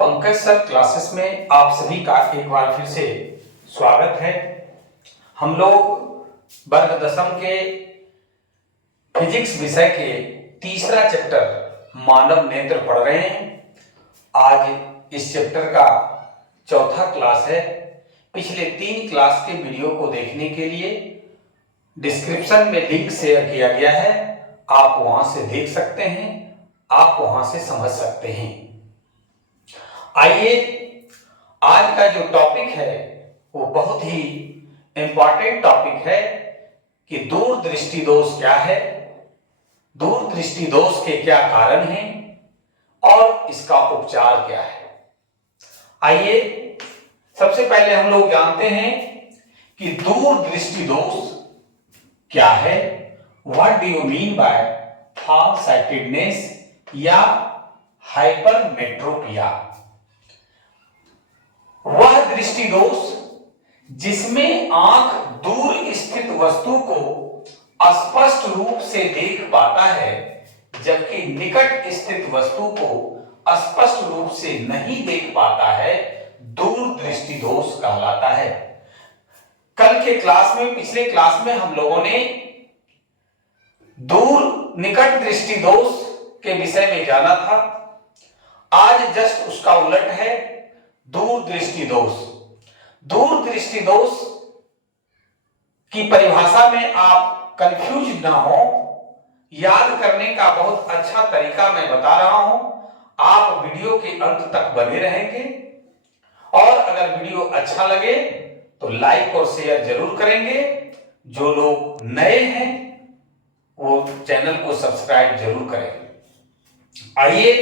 Pankaj sir classes में आप सभी का एक बार फिर से स्वागत है। हम लोग वर्ग दसम के फिजिक्स विषय के तीसरा चैप्टर मानव नेत्र पढ़ रहे हैं। आज इस चैप्टर का चौथा क्लास है। पिछले 3 क्लास के वीडियो को देखने के लिए डिस्क्रिप्शन में लिंक शेयर किया गया है, आप वहां से देख सकते हैं, आप वहां से समझ सकते हैं। आइए आज का जो टॉपिक है वो बहुत ही इंपॉर्टेंट टॉपिक है कि दूरदृष्टि दोष क्या है, दूरदृष्टि दोष के क्या कारण हैं और इसका उपचार क्या है। आइए सबसे पहले हम लोग जानते हैं कि दूरदृष्टि दोष क्या है। What do you mean by far sightedness या हाइपरमेट्रोपिया। वह दृष्टि दोष जिसमें आंख दूर स्थित वस्तु को स्पष्ट रूप से देख पाता है जबकि निकट स्थित वस्तु को स्पष्ट रूप से नहीं देख पाता है, दूरदृष्टि दोष कहलाता है। कल के क्लास में, पिछले क्लास में हम लोगों ने दूर निकट दृष्टि दोष के विषय में जाना था। आज जस्ट उसका उलट है, दूरदृष्टि दोष। दूरदृष्टि दोष की परिभाषा में आप कंफ्यूज ना हो, याद करने का बहुत अच्छा तरीका मैं बता रहा हूं। आप वीडियो के अंत तक बने रहेंगे और अगर वीडियो अच्छा लगे तो लाइक और शेयर जरूर करेंगे। जो लोग नए हैं वो चैनल को सब्सक्राइब जरूर करें। आइए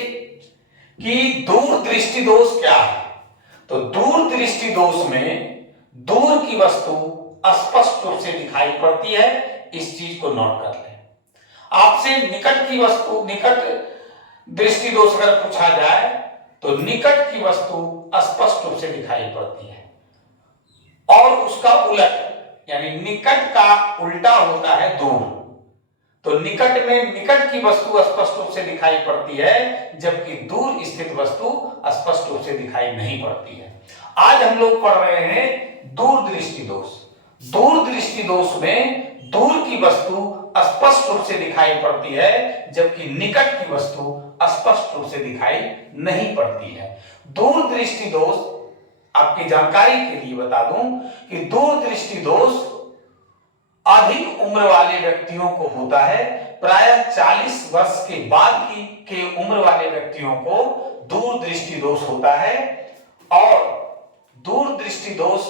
कि दूरदृष्टि दोष क्या है। तो दूरदृष्टि दोष में दूर की वस्तु स्पष्ट रूप से दिखाई पड़ती है, इस चीज को नोट कर लें। आपसे निकट की वस्तु, निकट दृष्टि दोष अगर पूछा जाए तो निकट की वस्तु स्पष्ट रूप से दिखाई पड़ती है और उसका उलट यानी निकट का उल्टा होता है दूर। तो निकट में निकट की वस्तु स्पष्ट रूप से दिखाई पड़ती है जबकि दूर स्थित वस्तु स्पष्ट रूप से दिखाई नहीं पड़ती है। आज हम लोग पढ़ रहे हैं दूरदृष्टि दोष। दूरदृष्टि दोष में दूर की वस्तु स्पष्ट रूप से दिखाई पड़ती है जबकि निकट की वस्तु स्पष्ट रूप से दिखाई नहीं पड़ती है। दूरदृष्टि दोष आपकी जानकारी के लिए बता दूं कि दूरदृष्टि दोष अधिक उम्र वाले व्यक्तियों को होता है। प्रायः 40 वर्ष के बाद के उम्र वाले व्यक्तियों को दूरदृष्टि दोष होता है और दूरदृष्टि दोष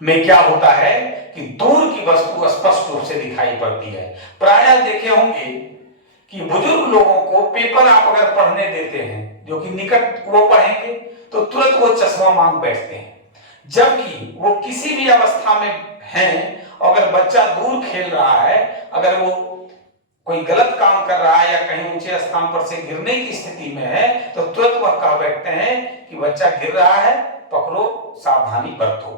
में क्या होता है कि दूर की वस्तु स्पष्ट रूप से दिखाई पड़ती है। प्रायः देखे होंगे कि बुजुर्ग लोगों को पेपर आप अगर पढ़ने देते हैं, जो कि निकट वो पढ़ेंगे तो तुरंत वो चश्मा मांग बैठते हैं, जबकि वो किसी भी अवस्था में हैं। अगर बच्चा दूर खेल रहा है, अगर वो कोई गलत काम कर रहा है या कहीं ऊंचे स्थान पर से गिरने की स्थिति में है तो तुरंत वह कह बैठते हैं कि बच्चा गिर रहा है, पकड़ो, सावधानी बरतो।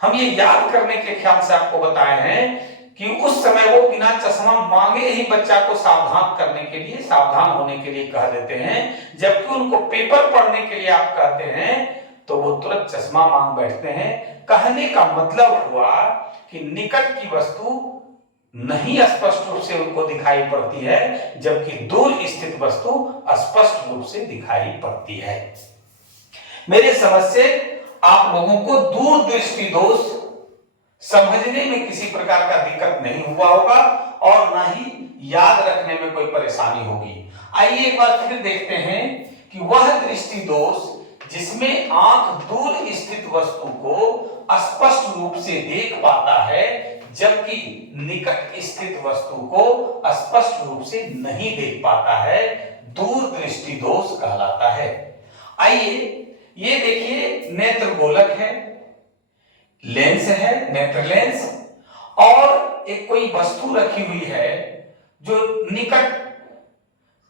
हम ये याद करने के ख्याल से आपको बताए हैं कि उस समय वो बिना चश्मा मांगे ही बच्चा को सावधान करने के लिए, सावधान होने के लिए कह देते हैं, जबकि उनको पेपर पढ़ने के लिए आप कहते हैं तो वो तुरंत चश्मा मांग बैठते हैं। कहने का मतलब हुआ कि निकट की वस्तु नहीं स्पष्ट रूप से उनको दिखाई पड़ती है जबकि दूर स्थित वस्तु स्पष्ट रूप से दिखाई पड़ती है। मेरे समझ से आप लोगों को दूरदृष्टि दोष समझने में किसी प्रकार का दिक्कत नहीं हुआ होगा और ना ही याद रखने में कोई परेशानी होगी। आइए एक बार फिर देखते हैं कि वह दृष्टि दोष जिसमें आंख दूर स्थित वस्तु को स्पष्ट रूप से देख पाता है जबकि निकट स्थित वस्तु को स्पष्ट रूप से नहीं देख पाता है, दूरदृष्टि दोष कहलाता है। आइए ये देखिए, नेत्र गोलक है, लेंस है, नेत्र लेंस, और एक कोई वस्तु रखी हुई है जो निकट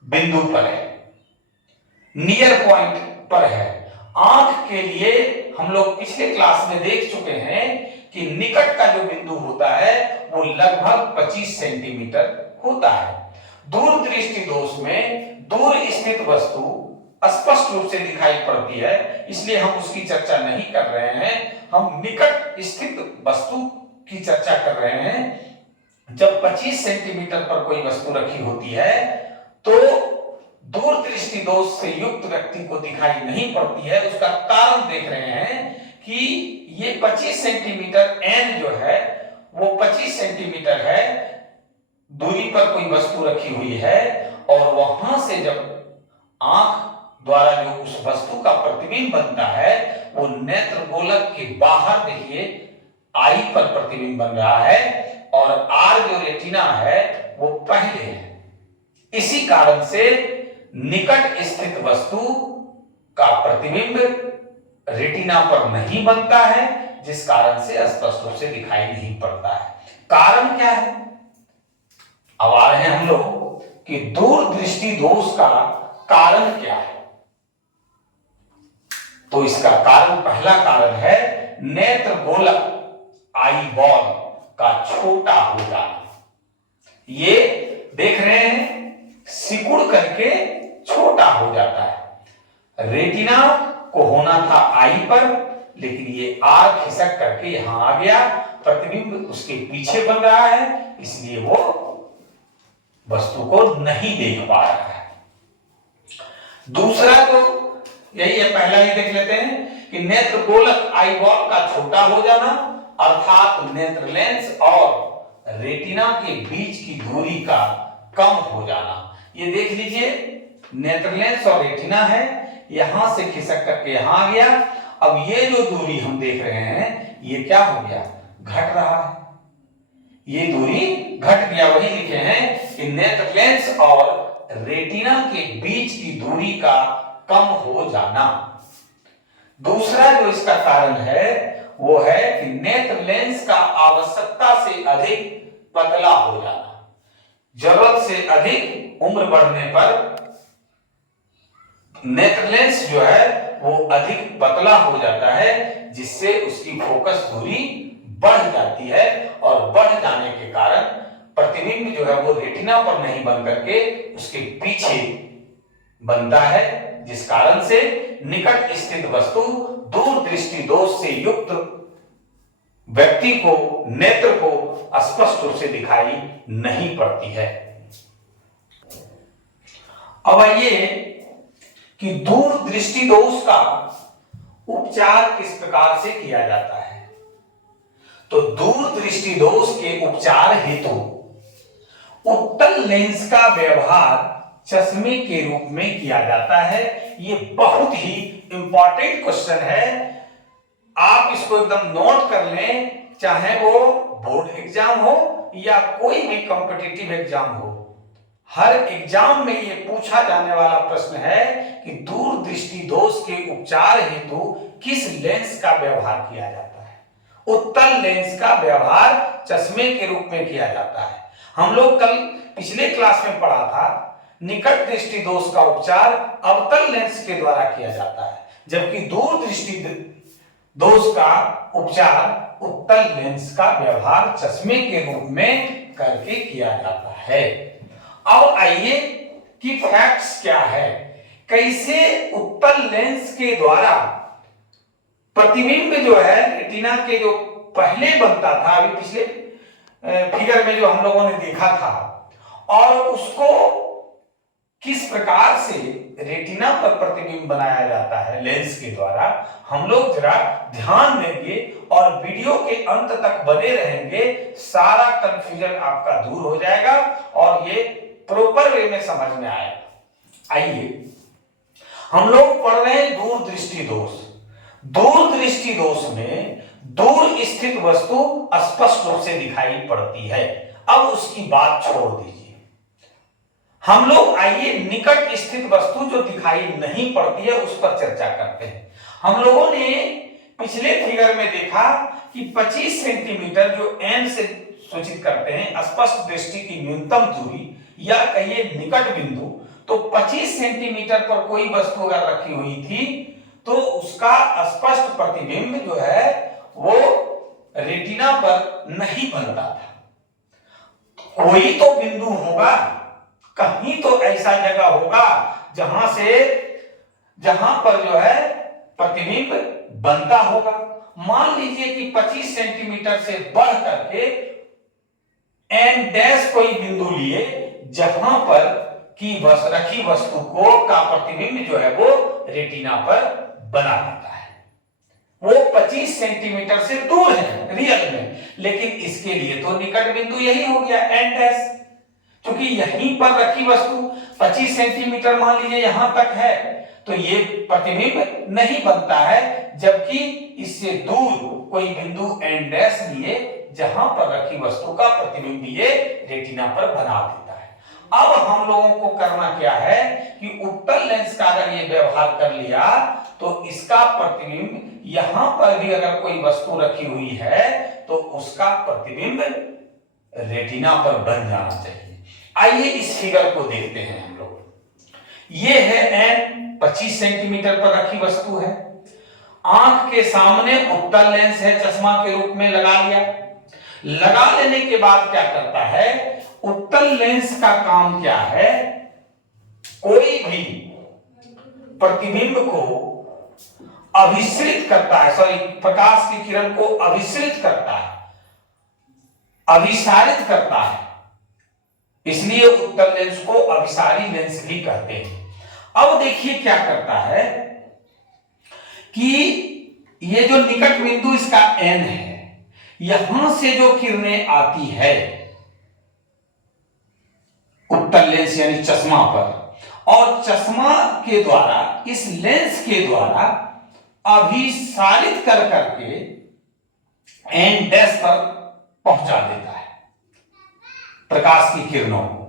बिंदु पर है, नियर पॉइंट पर है। आंख के लिए हम लोग पिछले क्लास में देख चुके हैं कि निकट का जो बिंदु होता है वो लगभग 25 सेंटीमीटर होता है। दूरदृष्टि दोष में दूर स्थित वस्तु स्पष्ट रूप से दिखाई पड़ती है, इसलिए हम उसकी चर्चा नहीं कर रहे हैं। हम निकट स्थित वस्तु की चर्चा कर रहे हैं। जब 25 सेंटीमीटर पर कोई वस्तु रखी होती है तो दूर दृष्टि दोष से युक्त व्यक्ति को दिखाई नहीं पड़ती है। उसका कारण देख रहे हैं कि ये 25 सेंटीमीटर n जो है वो 25 सेंटीमीटर है, दूरी पर कोई वस्तु रखी हुई है, और वहां से जब आंख द्वारा जो उस वस्तु का प्रतिबिंब बनता है वो नेत्र गोलक के बाहर देखिए आई पर प्रतिबिंब बन रहा है, और आर जो रेटिना है वो पहले है। इसी कारण से निकट स्थित वस्तु का प्रतिबिंब रेटिना पर नहीं बनता है, जिस कारण से स्पष्ट रूप से दिखाई नहीं पड़ता है। कारण क्या है? अब आ रहे हैं हम लोग कि दूर दृष्टि दोष का कारण क्या है। तो इसका कारण, पहला कारण है नेत्र गोलक आई बॉल का छोटा हो जाना। ये देख रहे हैं सिकुड़ करके छोटा हो जाता है। रेटिना को होना था आई पर, लेकिन ये आर खिसक करके यहां आ गया, प्रतिबिंब उसके पीछे बन रहा है, इसलिए वो वस्तु को नहीं देख पा रहा है। दूसरा तो यही है, पहला ही देख लेते हैं कि नेत्र गोलक आई बॉल का छोटा हो जाना, अर्थात नेत्र लेंस और रेटिना के बीच की दूरी का कम हो जाना। ये देख लीजिए, नेत्र लेंस और रेटिना है, यहां से खिसक करके यहां आ गया। अब ये जो दूरी हम देख रहे हैं ये क्या हो गया? घट रहा है। ये दूरी घट गया। वही लिखे हैं कि नेत्र लेंस और रेटिना के बीच की दूरी का कम हो जाना। दूसरा जो इसका कारण है वो है कि नेत्र लेंस का आवश्यकता से अधिक पतला हो जाना। जरूरत से अधिक उम्र बढ़ने पर नेत्र लेंस जो है वो अधिक पतला हो जाता है, जिससे उसकी फोकस दूरी बढ़ जाती है, और बढ़ जाने के कारण प्रतिबिंब जो है वो रेटिना पर नहीं बन करके उसके पीछे बनता है, जिस कारण से निकट स्थित वस्तु दूर दृष्टि दोष से युक्त व्यक्ति को, नेत्र को स्पष्ट रूप से दिखाई नहीं पड़ती है। अब आइए कि दूर दृष्टि दोष का उपचार किस प्रकार से किया जाता है। तो दूर दृष्टि दोष के उपचार हेतु उत्तल लेंस का व्यवहार चश्मे के रूप में किया जाता है। ये बहुत ही इंपॉर्टेंट क्वेश्चन है, आप इसको एकदम नोट कर लें, चाहे वो बोर्ड एग्जाम हो या कोई भी कॉम्पिटिटिव एग्जाम हो। हर एग्जाम में ये पूछा जाने वाला प्रश्न है कि दूर दृष्टि दोष के उपचार हेतु किस लेंस का व्यवहार किया जाता है। उत्तल लेंस का व्यवहार चश्मे के रूप में किया जाता है। हम लोग कल पिछले क्लास में पढ़ा था निकट दृष्टि दोष का उपचार अवतल लेंस के द्वारा किया जाता है, जबकि दूर दृष्टि दोष का उपचार उत्तल लेंस का व्यवहार चश्मे के रूप में करके किया जाता है। अब आइए कि फैक्ट्स क्या है, कैसे उत्तल लेंस के द्वारा प्रतिबिंब जो है रेटिना के जो पहले बनता था, अभी पिछले फिगर में जो हम लोगों ने देखा था, और उसको किस प्रकार से रेटिना पर प्रतिबिंब बनाया जाता है लेंस के द्वारा, हम लोग जरा ध्यान देंगे और वीडियो के अंत तक बने रहेंगे। सारा कंफ्यूजन आपका दूर हो जाएगा और ये प्रॉपर वे में समझ में आएगा। आइए, हम लोग पढ़ रहे हैं दूर दृष्टि दोष। दूर दृष्टि दोष में दूर स्थित वस्तु स्पष्ट रूप से दिखाई पड़ती है। अब उसकी बात छोड़ दीजिए, हम लोग आइए निकट स्थित वस्तु जो दिखाई नहीं पड़ती है उस पर चर्चा करते हैं। हम लोगों ने पिछले फिगर में देखा कि 25 सेंटीमीटर जो n से सूचित करते हैं स्पष्ट दृष्टि की न्यूनतम दूरी या कहिए निकट बिंदु, तो 25 सेंटीमीटर पर कोई वस्तु अगर रखी हुई थी तो उसका स्पष्ट प्रतिबिंब जो है वो रेटिना पर नहीं बनता था। कोई तो बिंदु होगा, कहीं तो ऐसा जगह होगा जहां से जहां पर जो है प्रतिबिंब बनता होगा। मान लीजिए कि 25 सेंटीमीटर से बढ़ करके एन डैश कोई बिंदु लिए जहां पर की रखी वस्तु को का प्रतिबिंब जो है वो रेटिना पर बना देता है। वो 25 सेंटीमीटर से दूर है रियल में, लेकिन इसके लिए तो निकट बिंदु यही हो गया एन डैश, क्योंकि यहीं पर रखी वस्तु 25 सेंटीमीटर मान लीजिए यहां तक है, तो ये प्रतिबिंब नहीं बनता है, जबकि इससे दूर कोई बिंदु एन डैश लिए जहां पर रखी वस्तु का प्रतिबिंब ये रेटिना पर बना देता है। अब हम लोगों को करना क्या है कि उत्तल लेंस का अगर ये व्यवहार कर लिया तो इसका प्रतिबिंब यहां पर भी अगर कोई वस्तु रखी हुई है तो उसका प्रतिबिंब रेटिना पर बन जाना चाहिए। आइए इस फिगर को देखते हैं हम लोग। ये है एन 25 सेंटीमीटर पर रखी वस्तु है, आंख के सामने उत्तल लेंस है, चश्मा के रूप में लगा लिया। लगा लेने के बाद क्या करता है, उत्तल लेंस का काम क्या है, कोई भी प्रतिबिंब को अभिसरित करता है, सॉरी प्रकाश की किरण को अभिसरित करता है, अभिसारित करता है, इसलिए उत्तल लेंस को अभिसारी लेंस भी कहते हैं। अब देखिए क्या करता है कि ये जो निकट बिंदु इसका एन है, यहां से जो किरणें आती है उत्तल लेंस यानी चश्मा पर, और चश्मा के द्वारा इस लेंस के द्वारा अभिसारित कर करके एन डैश पर पहुंचा देता है प्रकाश की किरणों को।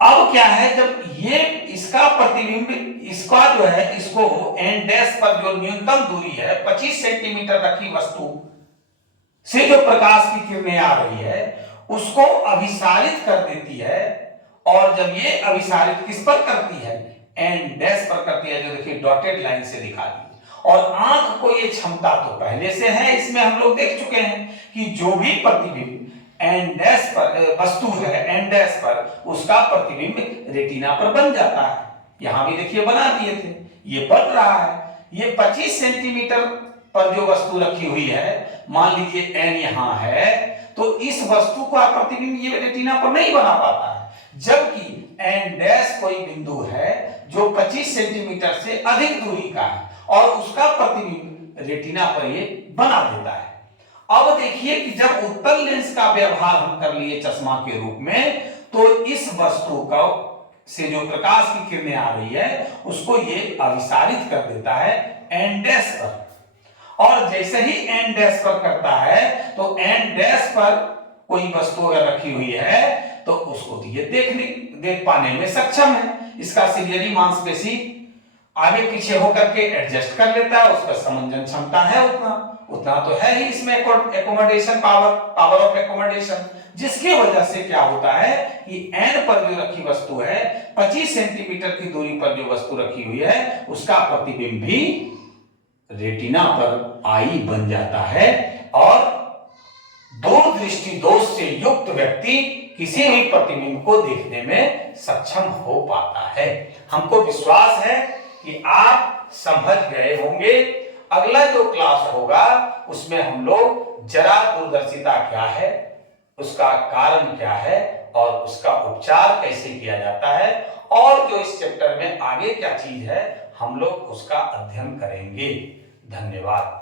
अब क्या है, जब ये इसका प्रतिबिंब इसका जो है इसको एन डैश पर जो न्यूनतम दूरी है 25 सेंटीमीटर रखी वस्तु से जो प्रकाश की किरणें आ रही है उसको अभिसारित कर देती है, और जब ये अभिसारित किस पर करती है, एन डैश पर करती है, जो देखिए डॉटेड लाइन से दिखा दी। और आंख को ये क्षमता तो पहले से है, इसमें हम लोग देख चुके हैं कि जो भी प्रतिबिंब एन डैश पर वस्तु है एन डैश पर, उसका प्रतिबिंब रेटिना पर बन जाता है। यहां भी देखिए बना दिए थे, ये बन रहा है। ये 25 सेंटीमीटर पर जो वस्तु रखी हुई है, मान लीजिए एन यहां है, तो इस वस्तु का प्रतिबिंब ये रेटिना पर नहीं बना पाता है, जबकि एन डैश कोई बिंदु है जो 25 सेंटीमीटर से अधिक दूरी का है और उसका प्रतिबिंब रेटिना पर ये बना देता है। अब देखिए कि जब उत्तल लेंस का व्यवहार हम कर लिए चश्मा के रूप में, तो इस वस्तु का से जो प्रकाश की किरणें आ रही है उसको ये अभिसारित कर देता है एन डैश पर, और जैसे ही एन डैश पर करता है तो एन डैश पर कोई वस्तु अगर रखी हुई है तो उसको ये देख पाने में सक्षम है। इसका सिलियरी मांसपेशी आगे पीछे होकर के एडजस्ट कर लेता है, उसका समंजन क्षमता है उतना तो है ही इसमें एकोमोडेशन पावर ऑफ एकोमोडेशन, जिसकी वजह से क्या होता है कि एन पर जो रखी वस्तु है 25 सेंटीमीटर की दूरी पर जो वस्तु रखी हुई है उसका प्रतिबिंब भी रेटिना पर आई बन जाता है, और दूरदृष्टि दोष से युक्त व्यक्ति किसी भी प्रतिबिंब को देखने में सक्षम हो पाता है। हमको विश्वास है कि आप समझ गए होंगे। अगला जो क्लास होगा उसमें हम लोग जरा दूरदर्शिता क्या है, उसका कारण क्या है और उसका उपचार कैसे किया जाता है, और जो इस चैप्टर में आगे क्या चीज है हम लोग उसका अध्ययन करेंगे। धन्यवाद।